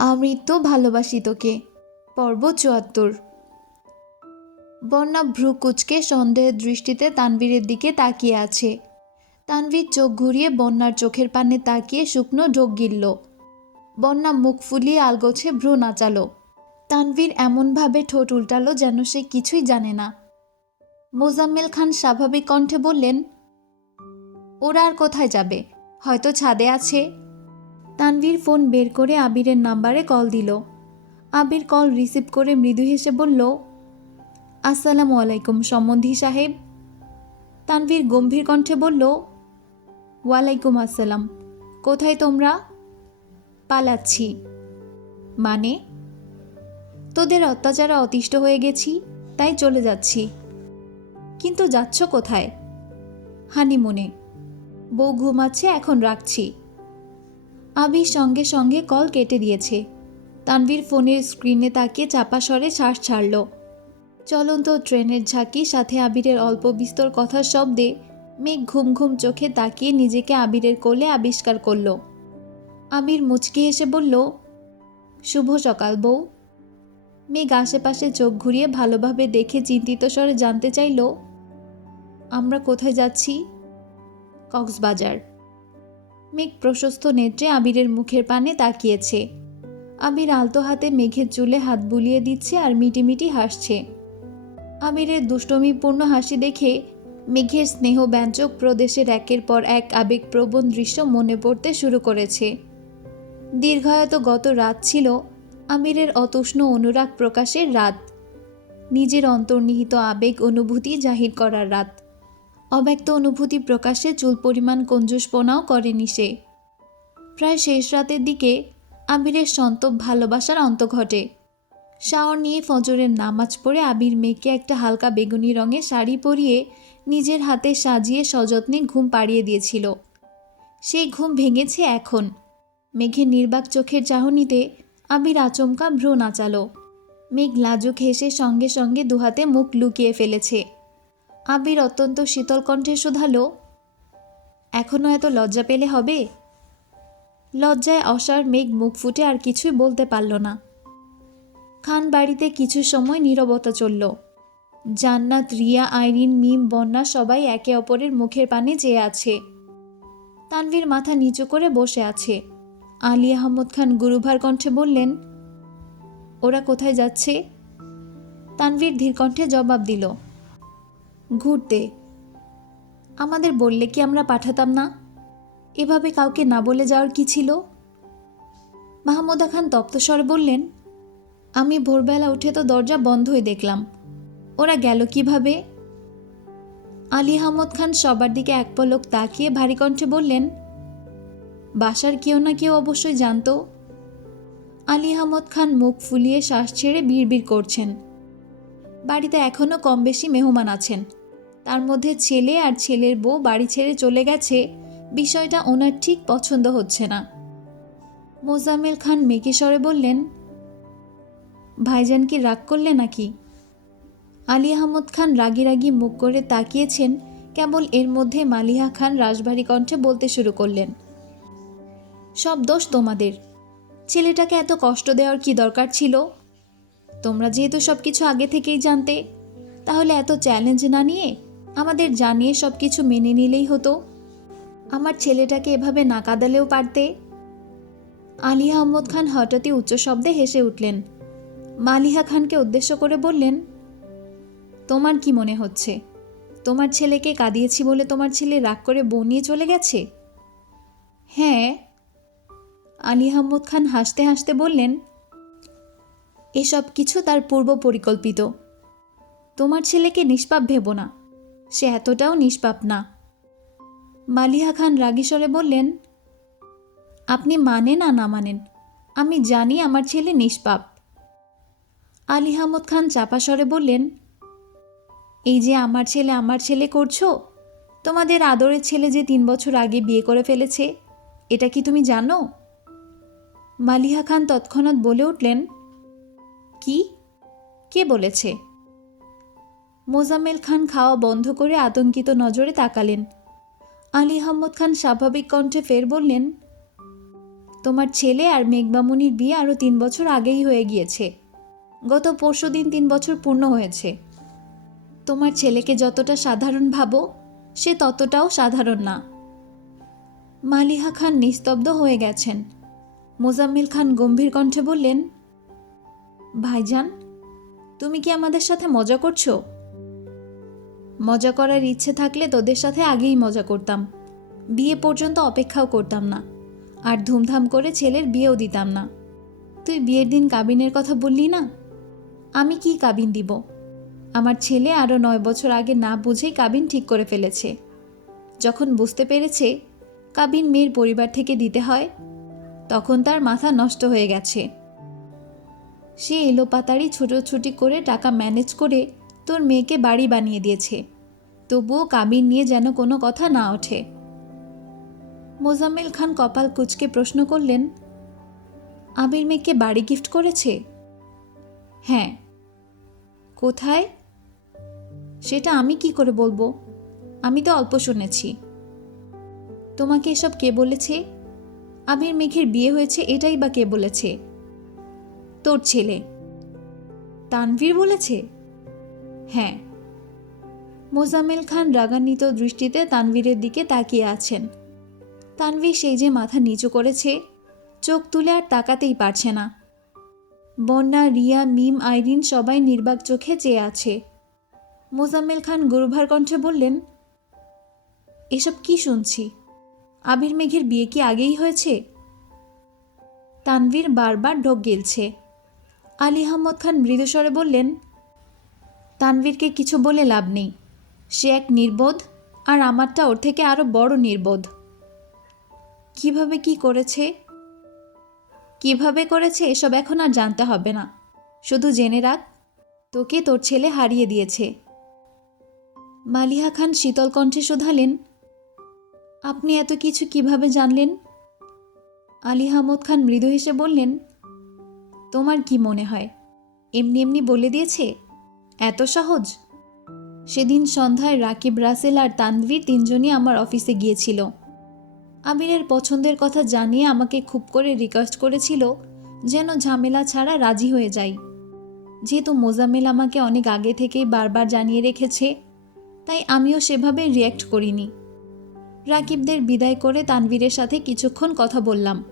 আমৃত্য ভালোবাসি তোকে। পর্ব চুয়াত্তর। বন্যা ভ্রু কুচকে সন্দেহের দৃষ্টিতে তানভীরের দিকে তাকিয়ে আছে। তানভীর চোখ ঘুরিয়ে বন্যার চোখের পানে তাকিয়ে শুকনো ঢোক গিলল। বন্যা মুখ ফুলিয়ে আলগোছে ভ্রু নাচালো। তানভীর এমনভাবে ঠোঁট উল্টালো যেন সে কিছুই জানে না। মোজাম্মেল খান স্বাভাবিক কণ্ঠে বললেন, ওরা আর কোথায় যাবে? হয়তো ছাদে আছে। তানভীর ফোন বের করে আবিরের নাম্বারে কল দিল। আবির কল রিসিভ করে মৃদু হেসে বলল, আসসালামু আলাইকুম সম্বন্ধী সাহেব। তানভীর গম্ভীর কণ্ঠে বলল, ওয়ালাইকুম আসসালাম। কোথায় তোমরা? পালাচ্ছি। মানে? তোদের অত্যাচারে অতিষ্ঠ হয়ে গেছি, তাই চলে যাচ্ছি। কিন্তু যাচ্ছ কোথায়? হানিমুনে। বউ ঘুমাচ্ছে, এখন রাখছি। আবির সঙ্গে সঙ্গে কল কেটে দিয়েছে। তানভীর ফোনের স্ক্রিনে তাকিয়ে চাপা স্বরে শ্বাস ছাড়ল। চলন্ত ট্রেনের ঝাঁকি, সাথে আবিরের অল্প বিস্তর কথার শব্দে মেঘ ঘুম ঘুম চোখে তাকিয়ে নিজেকে আবিরের কোলে আবিষ্কার করল। আবির মুচকি এসে বলল, শুভ সকাল বউ। মেঘ আশেপাশে চোখ ঘুরিয়ে ভালোভাবে দেখে চিন্তিত স্বরে জানতে চাইল, আমরা কোথায় যাচ্ছি? কক্সবাজার। মেঘ প্রশস্ত নেত্রে আবিরের মুখের পানে তাকিয়েছে। আবির আলতো হাতে মেঘের চুলে হাত বুলিয়ে দিচ্ছে আর মিটিমিটি হাসছে। আবিরের দুষ্টমিপূর্ণ হাসি দেখে মেঘের স্নেহ ব্যঞ্জক প্রদেশের একের পর এক আবেগপ্রবণ দৃশ্য মনে পড়তে শুরু করেছে। দীর্ঘায়ত গত রাত ছিল আমিরের অতুষ্ণ অনুরাগ প্রকাশের রাত। নিজের অন্তর্নিহিত আবেগ অনুভূতি জাহির করার রাত। অব্যক্ত অনুভূতি প্রকাশে চুল পরিমাণ কঞ্জুসপনাও করেনি সে। প্রায় শেষ রাতের দিকে আবিরের সন্তব ভালোবাসার অন্ত ঘটে। শাওর নিয়ে ফজরের নামাজ পড়ে আবির মেয়েকে একটা হালকা বেগুনি রঙের শাড়ি পরিয়ে নিজের হাতে সাজিয়ে সযত্নে ঘুম পাড়িয়ে দিয়েছিল। সেই ঘুম ভেঙেছে এখন। মেঘের নির্বাক চোখের চাহনিতে আবির আচমকা ভ্রু নাচালো মেঘ লাজুক হেসে সঙ্গে সঙ্গে দুহাতে মুখ লুকিয়ে ফেলেছে। আবির অত্যন্ত শীতল কণ্ঠে শোধালো এখনও এত লজ্জা পেলে হবে? লজ্জায় অসার মেঘ মুখ ফুটে আর কিছুই বলতে পারল না। খান বাড়িতে কিছু সময় নীরবতা চলল। জান্নাত, রিয়া, আইরিন, মিম, বন্যা সবাই একে অপরের মুখের পানে চেয়ে আছে। তানভীর মাথা নিচু করে বসে আছে। আলী আহমদ খান গুরুভার কণ্ঠে বললেন, ওরা কোথায় যাচ্ছে? তানভীর ধীর কণ্ঠে জবাব দিল ঘুরতে। আমাদের বললে কি আমরা পাঠাতাম না? এভাবে কাউকে না বলে যাওয়ার কি ছিল? মাহমুদা খান তপ্তস্বরে বললেন, আমি ভোরবেলা উঠে তো দরজা বন্ধই দেখলাম। ওরা গেল কীভাবে? আলী আহমদ খান সবার দিকে এক পলক তাকিয়ে ভারী কণ্ঠে বললেন, বাসার কেউ না কেউ অবশ্যই জানতো। আলী আহমদ খান মুখ ফুলিয়ে শ্বাস ছেড়ে বিড়বিড় করছেন। বাড়িতে এখনও কম বেশি মেহমান আছেন। তার মধ্যে ছেলে আর ছেলের বউ বাড়ি ছেড়ে চলে গেছে, বিষয়টা ওনার ঠিক পছন্দ হচ্ছে না। মোজাম্মেল খান মেকিস্বরে বললেন ভাইজান কি রাগ করলে নাকি? আলী আহমদ খান রাগি রাগি মুখ করে তাকিয়েছেন, কেবল এর মধ্যে মালিহা খান রাজবাড়ি কণ্ঠে বলতে শুরু করলেন, সব দোষ তোমাদের। ছেলেটাকে এত কষ্ট দেওয়ার কি দরকার ছিল? তোমরা যেহেতু সব কিছু আগে থেকেই জানতে, তাহলে এত চ্যালেঞ্জ না নিয়ে আমাদের জানিয়ে সব কিছু মেনে নিলেই হতো। আমার ছেলেটাকে এভাবে না কাদালেও পারতে। আলী আহমদ খান হঠাৎই উচ্চ শব্দে হেসে উঠলেন। মালিহা খানকে উদ্দেশ্য করে বললেন, তোমার কি মনে হচ্ছে? তোমার ছেলেকে কাঁদিয়েছি বলে তোমার ছেলে রাগ করে বউ নিয়ে চলে গেছে? হ্যাঁ। আলী আহমদ খান হাসতে হাসতে বললেন এসব কিছু তার পূর্ব পরিকল্পিত। তোমার ছেলেকে নিষ্পাপ ভেব না, সে এতটাও নিষ্পাপ না। মালিহা খান রাগীস্বরে বললেন, আপনি মানেন আর না মানেন, আমি জানি আমার ছেলে নিষ্পাপ। আলী আহমদ খান চাপা স্বরে বললেন, এই যে আমার ছেলে আমার ছেলে করছ, তোমাদের আদরের ছেলে যে তিন বছর আগে বিয়ে করে ফেলেছে, এটা কি তুমি জানো? মালিহা খান তৎক্ষণাৎ বলে উঠলেন কি? কে বলেছে? মোজাম্মেল খান খাওয়া বন্ধ করে আতঙ্কিত নজরে তাকালেন। আলী আহম্মদ খান স্বাভাবিক কণ্ঠে ফের বললেন, তোমার ছেলে আর মেঘবামুনির বিয়ে আরও তিন বছর আগেই হয়ে গিয়েছে। গত পরশু দিন তিন বছর পূর্ণ হয়েছে। তোমার ছেলেকে যতটা সাধারণ ভাবো, সে ততটাও সাধারণ না। মালিহা খান নিস্তব্ধ হয়ে গেছেন। মোজাম্মিল খান গম্ভীর কণ্ঠে বললেন ভাইজান, তুমি কি আমাদের সাথে মজা করছ? মজা করার ইচ্ছে থাকলে তোদের সাথে আগেই মজা করতাম। বিয়ে পর্যন্ত অপেক্ষাও করতাম না। আর ধুমধাম করে ছেলের বিয়েও দিতাম না। তুই বিয়ের দিন কাবিনের কথা বললি না? আমি কি কাবিন দিব? আমার ছেলে আরও নয় বছর আগে না বুঝেই কাবিন ঠিক করে ফেলেছে। যখন বুঝতে পেরেছে কাবিন মেয়ের পরিবার থেকে দিতে হয়, তখন তার মাথা নষ্ট হয়ে গেছে। সে এলোপাতাড়ি ছুটোছুটি করে টাকা ম্যানেজ করে তোর মেয়েকে বাড়ি বানিয়ে দিয়েছে। তবুও কাবিন নিয়ে যেন কোনো কথা না ওঠে। মোজাম্মেল খান কপাল কুচকে প্রশ্ন করলেন, আবির মেয়েকে বাড়ি গিফট করেছে? হ্যাঁ। কোথায়? সেটা আমি কি করে বলব? আমি তো অল্প শুনেছি। তোমাকে এসব কে বলেছে? আবির মেঘের বিয়ে হয়েছে, এটাই বা কে বলেছে? তোর ছেলে। তানভীর বলেছে? হ্যাঁ। মোজাম্মেল খান রাগান্বিত দৃষ্টিতে তানভীরের দিকে তাকিয়ে আছেন। তানভীর সেই যে মাথা নিচু করেছে, চোখ তুলে আর তাকাতেই পারছে না। বন্যা, রিয়া, মিম, আইরিন সবাই নির্বাক চোখে চেয়ে আছে। মোজাম্মেল খান গুরুভার কণ্ঠে বললেন, এসব কি শুনছি? আবির মেঘের বিয়ে কি আগেই হয়েছে? তানভীর বারবার ঢোক গিলছে। আলী আহমদ খান মৃদুস্বরে বললেন, তানভীরকে কিছু বলে লাভ নেই। সে এক নির্বোধ, আর আমারটা ওর থেকে আরও বড় নির্বোধ। কীভাবে কি করেছে? কীভাবে করেছে এসব এখন আর জানতে হবে না। শুধু জেনে রাখ, তোকে তোর ছেলে হারিয়ে দিয়েছে। মালিহা খান শীতল কণ্ঠে শোধালেন, আপনি এত কিছু কীভাবে জানলেন? আলী আহমদ খান মৃদু হেসে বললেন তোমার কি মনে হয়? এমনি এমনি বলে দিয়েছে? এত সহজ? সেদিন সন্ধ্যায় রাকিব রাসেল আর তানভীর তিনজনই আমার অফিসে গিয়েছিল। আমিরের পছন্দের কথা জানিয়ে আমাকে খুব করে রিকোয়েস্ট করেছিল যেন ঝামেলা ছাড়া রাজি হয়ে যাই। যেহেতু মোজাম্মেল আমাকে অনেক আগে থেকেই বারবার জানিয়ে রেখেছে, তাই আমিও সেভাবে রিয়্যাক্ট করিনি। রাকিবদের বিদায় করে তানভীরের সাথে কিছুক্ষণ কথা বললাম।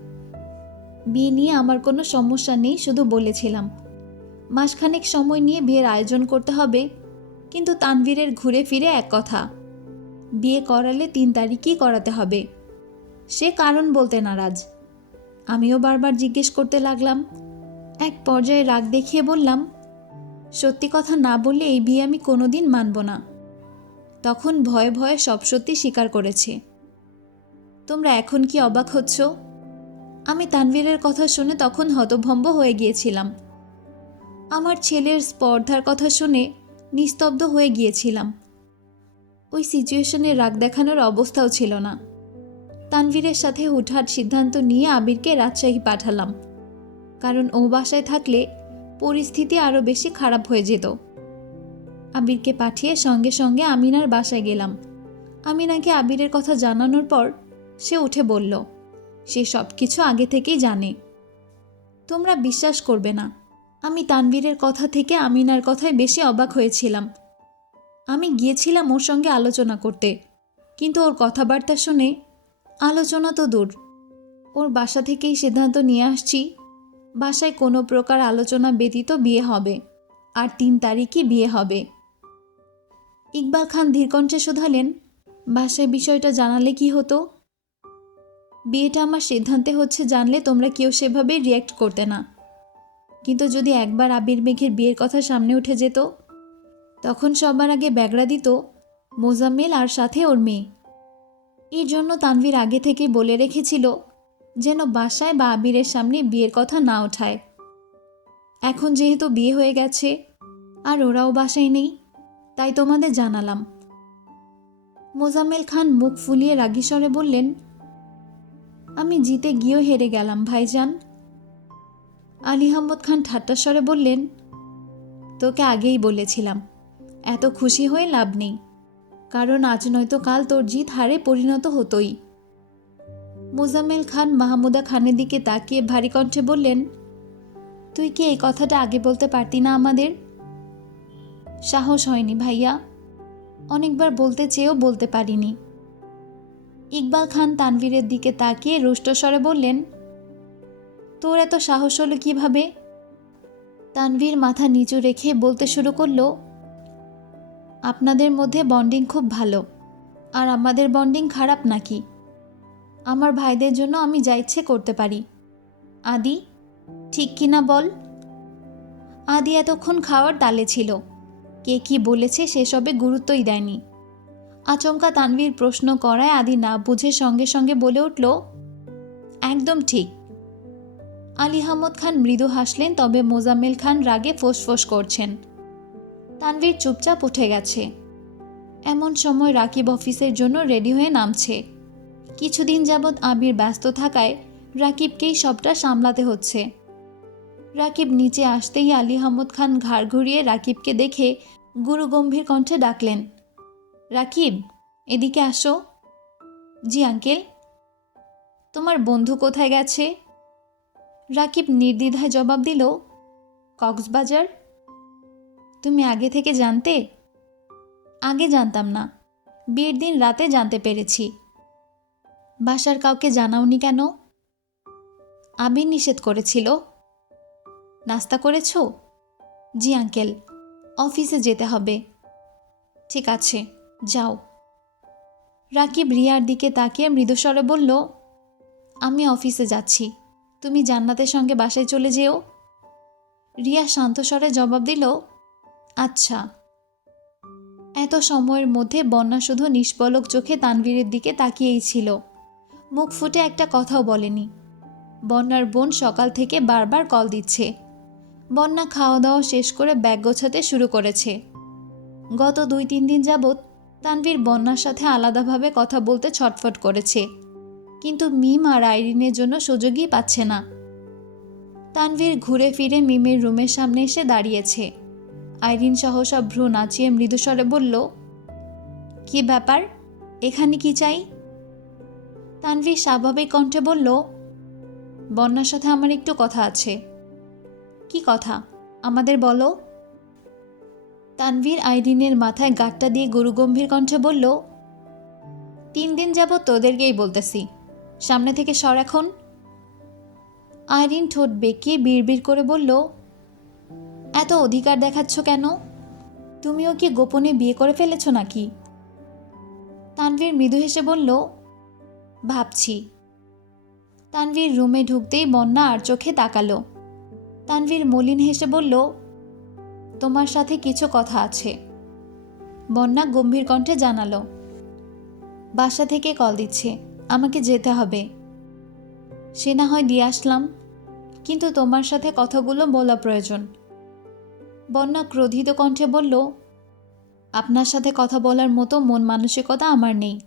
বিয়ে নিয়ে আমার কোনো সমস্যা নেই, শুধু বলেছিলাম। মাসখানেক সময় নিয়ে বিয়ের আয়োজন করতে হবে, কিন্তু তানভীরের ঘুরে ফিরে এক কথা, বিয়ে করালে তিন তারিখই করাতে হবে। সে কারণ বলতে নারাজ। আমিও বারবার জিজ্ঞেস করতে লাগলাম। এক পর্যায়ে রাগ দেখিয়ে বললাম, সত্যি কথা না বললে এই বিয়ে আমি কোনোদিন মানব না। তখন ভয়ে ভয়ে সব সত্যি স্বীকার করেছে। তোমরা এখন কি অবাক হচ্ছ? আমি তানভীরের কথা শুনে তখন হতভম্ব হয়ে গিয়েছিলাম। আমার ছেলের স্পর্ধার কথা শুনে নিস্তব্ধ হয়ে গিয়েছিলাম। ওই সিচুয়েশনে রাগ দেখানোর অবস্থাও ছিল না। তানভীরের সাথে হুটহাট সিদ্ধান্ত নিয়ে আবিরকে রাজশাহী পাঠালাম। কারণ ও বাসায় থাকলে পরিস্থিতি আরও বেশি খারাপ হয়ে যেত। আবিরকে পাঠিয়ে সঙ্গে সঙ্গে আমিনার বাসায় গেলাম। আমিনাকে আবিরের কথা জানানোর পর সে উঠে বলল সে সব কিছু আগে থেকেই জানে। তোমরা বিশ্বাস করবে না। আমি তানবীরের কথা থেকে আমিনার কথায় বেশি অবাক হয়েছিলাম। আমি গিয়েছিলাম ওর সঙ্গে আলোচনা করতে। কিন্তু ওর কথাবার্তা শুনে আলোচনা তো দূর। ওর বাসা থেকেই সিদ্ধান্ত নিয়ে আসছি, বাসায় কোনো প্রকার আলোচনা ব্যতীত বিয়ে হবে আর তিন তারিখই বিয়ে হবে। ইকবাল খান ধীরকণ্ঠে শোধালেন, বাসায় বিষয়টা জানালে কি হতো? বিয়েটা আমার সিদ্ধান্তে হচ্ছে জানলে তোমরা কেউ সেভাবে রিয়্যাক্ট করতে না। কিন্তু যদি একবার আবির মেঘের বিয়ের কথা সামনে উঠে যেত, তখন সবার আগে ব্যাগড়া দিত মোজাম্মেল আর সাথে ওর মেয়ে। এর জন্য তানভীর আগে থেকে বলে রেখেছিল যেন বাসায় বা আবিরের সামনে বিয়ের কথা না ওঠায়। এখন যেহেতু বিয়ে হয়ে গেছে, আর ওরাও বাসায় নেই, তাই তোমাদের জানালাম। মোজাম্মেল খান মুখ ফুলিয়ে রাগী স্বরে বললেন আমি জিতে গিয়েও হেরে গেলাম, ভাইজান। আলী আহমদ খান ঠাট্টার স্বরে বললেন, তোকে আগেই বলেছিলাম, এত খুশি হয়ে লাভ নেই। কারণ আজ নয়তো কাল তোর জিত হারে পরিণত হতোই। মোজাম্মেল খান মাহমুদা খানের দিকে তাকিয়ে ভারী কণ্ঠে বললেন, তুই কি এই কথাটা আগে বলতে পারতি না আমাদের? সাহস হয়নি ভাইয়া। অনেকবার বলতে চেয়েও বলতে পারিনি। ইকবাল খান তানভীরের দিকে তাকিয়ে রুষ্টস্বরে বললেন, তোর এত সাহস হলো কীভাবে? তানভীর মাথা নিচু রেখে বলতে শুরু করল, আপনাদের মধ্যে বন্ডিং খুব ভালো, আর আমাদের বন্ডিং খারাপ নাকি? আমার ভাইদের জন্য আমি যা ইচ্ছে করতে পারি। আদি, ঠিক কি না বল? আদি এতক্ষণ খাওয়ার তালে ছিল। কে কি বলেছে সেসবে গুরুত্বই দেয়নি। আচমকা তানভীর প্রশ্ন করায় আদি না বুঝে সঙ্গে সঙ্গে বলে উঠল, একদম ঠিক। আলী আহমদ খান মৃদু হাসলেন, তবে মোজাম্মেল খান রাগে ফোঁস করছেন। তানভীর চুপচাপ উঠে গেছে। এমন সময় রাকিব অফিসের জন্য রেডি হয়ে নামছে। কিছুদিন যাবৎ আবির ব্যস্ত থাকায় রাকিবকেই সবটা সামলাতে হচ্ছে। রাকিব নিচে আসতেই আলী আহমদ খান ঘাড় ঘুরিয়ে রাকিবকে দেখে গুরু গম্ভীর কণ্ঠে ডাকলেন রাকিব, এদিকে আসো। জি, আঙ্কেল। তোমার বন্ধু কোথায় গেছে? রাকিব নির্দ্বিধায় জবাব দিল, কক্সবাজার। তুমি আগে থেকে জানতে? আগে জানতাম না। বিয়ের দিন রাতে জানতে পেরেছি। বাসার কাউকে জানাওনি কেন? আবির নিষেধ করেছিল। নাস্তা করেছ? জি, আঙ্কেল। অফিসে যেতে হবে। ঠিক আছে। যাও। রাকিব রিয়ার দিকে তাকিয়ে মৃদুস্বরে বলল, আমি অফিসে যাচ্ছি। তুমি জান্নাতের সঙ্গে বাসায় চলে যেও। রিয়া শান্ত স্বরে জবাব দিল আচ্ছা। এত সময়ের মধ্যে বন্যা শুধু নিষ্পলক চোখে তানভীরের দিকে তাকিয়েই ছিল। মুখ ফুটে একটা কথাও বলেনি। বন্যার বোন সকাল থেকে বারবার কল দিচ্ছে। বন্যা খাওয়া দাওয়া শেষ করে ব্যাগ গোছাতে শুরু করেছে। গত দুই তিন দিন যাবৎ তানভীর বন্যার সাথে আলাদাভাবে কথা বলতে ছটফট করেছে। কিন্তু মিম আর আইরিনের জন্য সুযোগই পাচ্ছে না। তানভীর ঘুরে ফিরে মিমের রুমের সামনে এসে দাঁড়িয়েছে। আইরিন সহসা ভ্রু নাচিয়ে মৃদুস্বরে বলল, কি ব্যাপার? এখানে কি চাই? তানভীর স্বাভাবিক কণ্ঠে বলল, বন্যার সাথে আমার একটু কথা আছে। কি কথা? আমাদের বলো। তানভীর আইরিনের মাথায় গাঁটটা দিয়ে গুরু গম্ভীর কণ্ঠে বলল, তিন দিন যাবৎ তোদেরকেই বলতেছি। সামনে থেকে সর এখন। আইরিন ঠোঁট বেঁকিয়ে বিড়বিড় করে বলল, এত অধিকার দেখাচ্ছ কেন? তুমিও কি গোপনে বিয়ে করে ফেলেছ নাকি? তানভীর মৃদু হেসে বলল, ভাবছি। তানভীর রুমে ঢুকতেই বন্যা আর চোখে তাকালো। তানভীর মলিন হেসে বলল তোমার সাথে কিছু কথা আছে। বন্যা গম্ভীর কণ্ঠে জানালো, বাসা থেকে কল দিচ্ছে, আমাকে যেতে হবে। সে না হয় দিয়ে আসলাম, কিন্তু তোমার সাথে কথাগুলো বলা প্রয়োজন। বন্যা ক্রোধিত কণ্ঠে বলল, আপনার সাথে কথা বলার মতো মন মানসিকতা আমার নেই।